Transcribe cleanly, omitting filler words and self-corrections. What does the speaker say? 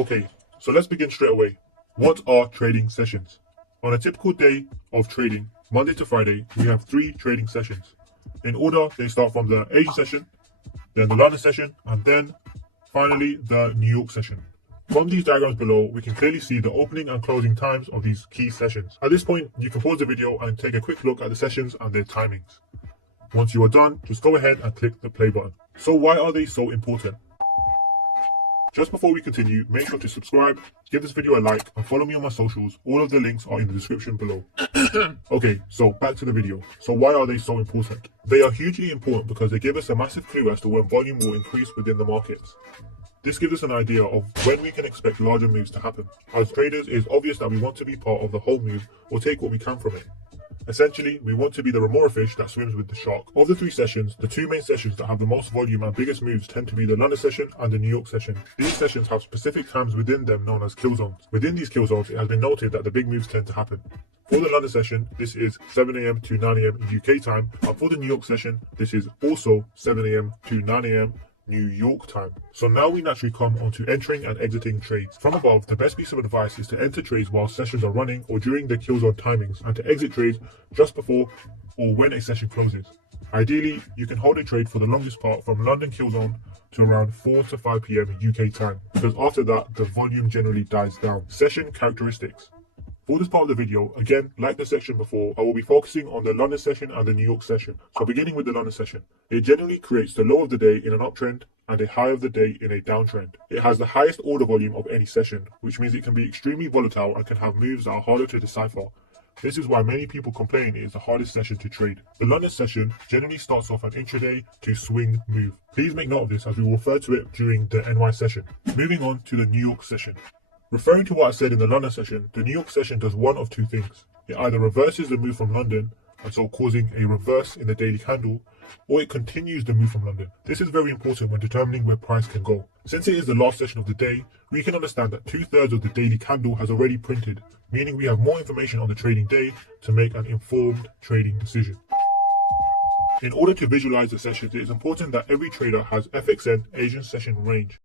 Okay, so let's begin straight away. What are trading sessions? On a typical day of trading, Monday to Friday, we have 3 trading sessions. In order, they start from the Asian session, then the London session, and then finally the New York session. From these diagrams below, we can clearly see the opening and closing times of these key sessions. At this point, you can pause the video and take a quick look at the sessions and their timings. Once you are done, just go ahead and click the play button. So why are they so important? Just before we continue, make sure to subscribe, give this video a like, and follow me on my socials. All of the links are in the description below. Okay, so back to the video. So why are they so important? They are hugely important because they give us a massive clue as to when volume will increase within the markets. This gives us an idea of when we can expect larger moves to happen. As traders, it is obvious that we want to be part of the whole move or take what we can from it. Essentially, we want to be the remora fish that swims with the shark. Of the 3 sessions, the 2 main sessions that have the most volume and biggest moves tend to be the London session and the New York session. These sessions have specific times within them known as kill zones. Within these kill zones, it has been noted that the big moves tend to happen. For the London session, this is 7 AM to 9 AM UK time, and for the New York session, this is also 7 AM to 9 AM New York time. So now we naturally come onto entering and exiting trades. From above, the best piece of advice is to enter trades while sessions are running or during the kill zone timings, and to exit trades just before or when a session closes. Ideally, you can hold a trade for the longest part from London kill zone to around 4 to 5 PM UK time, because after that, the volume generally dies down. Session characteristics. For this part of the video, again, like the section before, I will be focusing on the London session and the New York session. So beginning with the London session, it generally creates the low of the day in an uptrend and a high of the day in a downtrend. It has the highest order volume of any session, which means it can be extremely volatile and can have moves that are harder to decipher. This is why many people complain it is the hardest session to trade. The London session generally starts off an intraday to swing move. Please make note of this as we will refer to it during the NY session. Moving on to the New York session. Referring to what I said in the London session, the New York session does one of 2 things. It either reverses the move from London, and so causing a reverse in the daily candle, or it continues the move from London. This is very important when determining where price can go. Since it is the last session of the day, we can understand that 2/3 of the daily candle has already printed, meaning we have more information on the trading day to make an informed trading decision. In order to visualize the sessions, it is important that every trader has FXN Asian session range.